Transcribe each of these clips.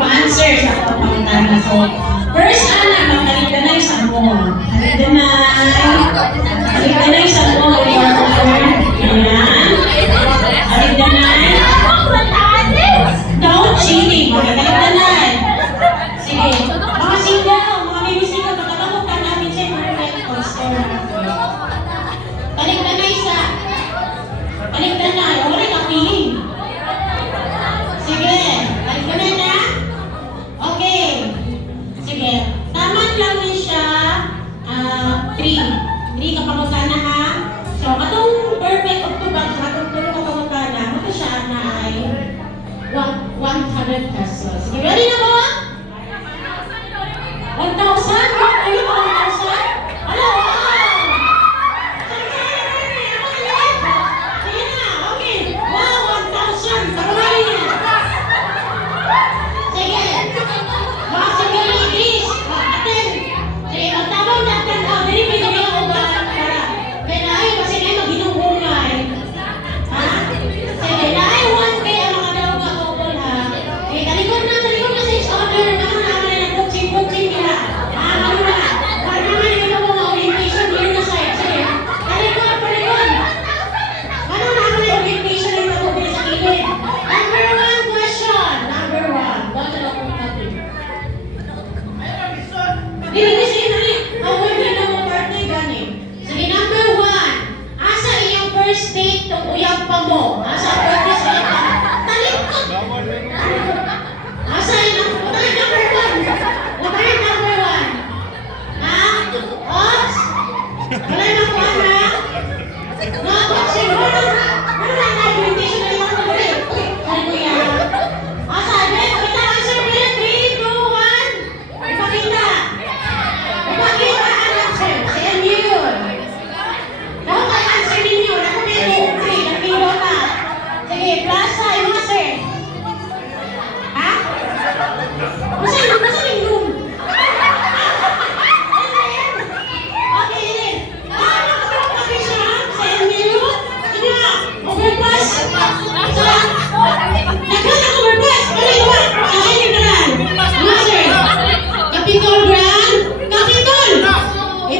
ma-answer sa pagpapangitana. So, first, magkaligdanay sa mo. Kaligdanay sa mo. Ayan. Kaligdanay. Don't cheating. Kaligdanay. Sige. Mga single, mga bibisigaw, magkakabog ka namin siya yung perfect store. Kaligdanay sa. Kaligdanay. Wala ka piling. Sige. Kaligdanay na. Okay. Sige. Taman lang din siya. 3 kapamagana ha. So, katong perfect of two bags, katong tulong kapamagana, mata siya na ay 100 pesos. Sige, ready na mo? 1,000? Ano ba 1,000? Ala, wow! Sige na, okay. Wow, 1,000. Pagkabali na. Sige. Mga sige, ladies. Attend. Sige, magtabang natin. Dili pa yung mga ubalan para. Kaya na ay, kasi na maghinungungay. Ha? Sige, na ay 1K ang mga daw ka couple ha. Sige, talikod na sa each other. Naman naman na coaching nila. Ano na? Para naman yung mga orientation here na sa'yo. Sige, talikod. Ano naman yung orientation yung nakubi sa kilid? Number 1 question. Number 1. Ba't na akong topic? Dili sige na rin. Away na lang mo birthday gani. Sige, number 1. Asa iyong first date tong uyab pa mo? Asa ang birthday sa iyo? Talikod! Asa iyong number 1? Utay number 1. Ha? Ops? Wala na ko ha? No, Ops, siguro. Ano na ang invitation na yung mga ulit? Ay, kuya. Asa, Ben? Pakita answer, Ben. 3, 2, 1. Ipakita. Ipakita ang answer. Sige, yun. Daw kayo answer ninyo. Naku, may 2, 3. Napiro na. Sige, plaza. Yung answer. Ha? Masan yung room? Okay, Ellen. Paano ka ba siya? Sa Emilio? Sige nga. Overpass. Nagkata ko overpass. Ano yun ba? Sa akin yung kanal. Yung answer. Capitol Grand. Capitol.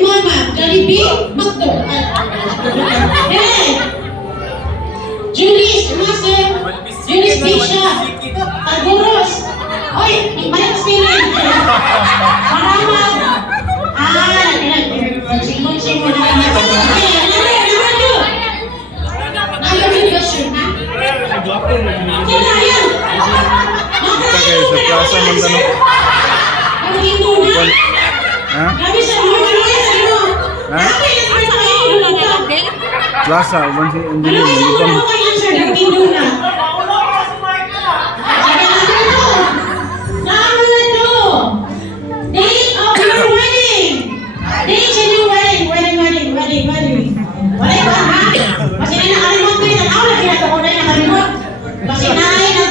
Mama. Jollibee. Macdo. Ellen. Julius. Yung answer. Julius Bishop. Taguros. Oy, Mike Spirit. Maramag. Singkong na kami. Okay, number 2. Number 2 question, ha? Okay na, yan. Tagay sa Plaza Mandano. Ang Indo na. Ha? Grabe sa mga mga sa Indo. Ha? Grabe yung mga mga Indo na. Plaza, Bansi, Ano Andili, kayo sa Ibang. mga kayo answer ng Indo na? Number 2. Date of your wedding. Date sa your wedding. Wedding. Wala ba ha? Kasi na nakalimot ko yun. Ako lang ginagawa ko na yung nakalimot. Kasi nanay ng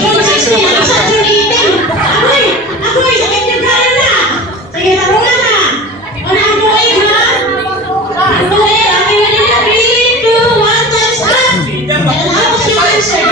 June 16. Ako sa June 18. Ako'y, sa kindergarten na. Sige, tarungan na. Wala ang buhay ha? Ang buhay. Ang buhay na 3, 2, 1, times up. And ako siya answer.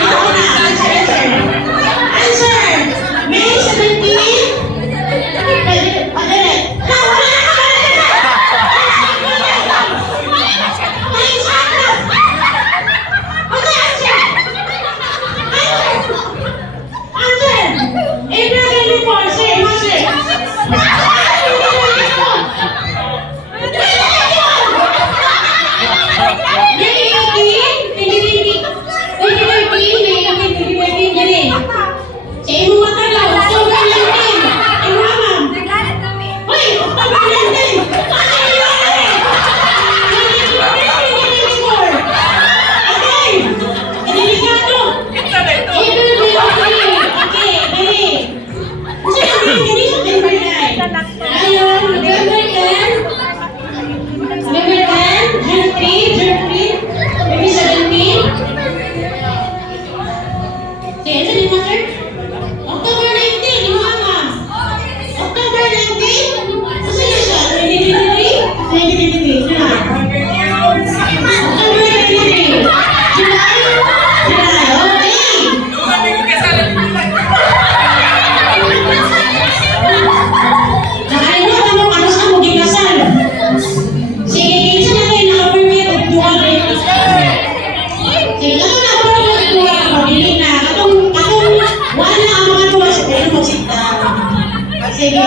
Sige.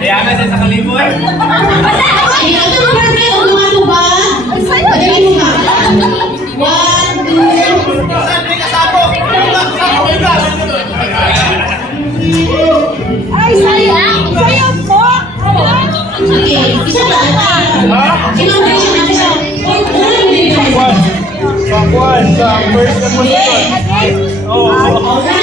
Kaya nga siya sa kalibo eh. Sige, ito mo birthday. O gumano ba? Padali mo nga. 1, 2. Saan ka sabo? Ay, sayang! Sayang po! Sige, isa pa. Celebration natin siya. Ano yung binigay? Sa first and position. Again? Oh. Alright.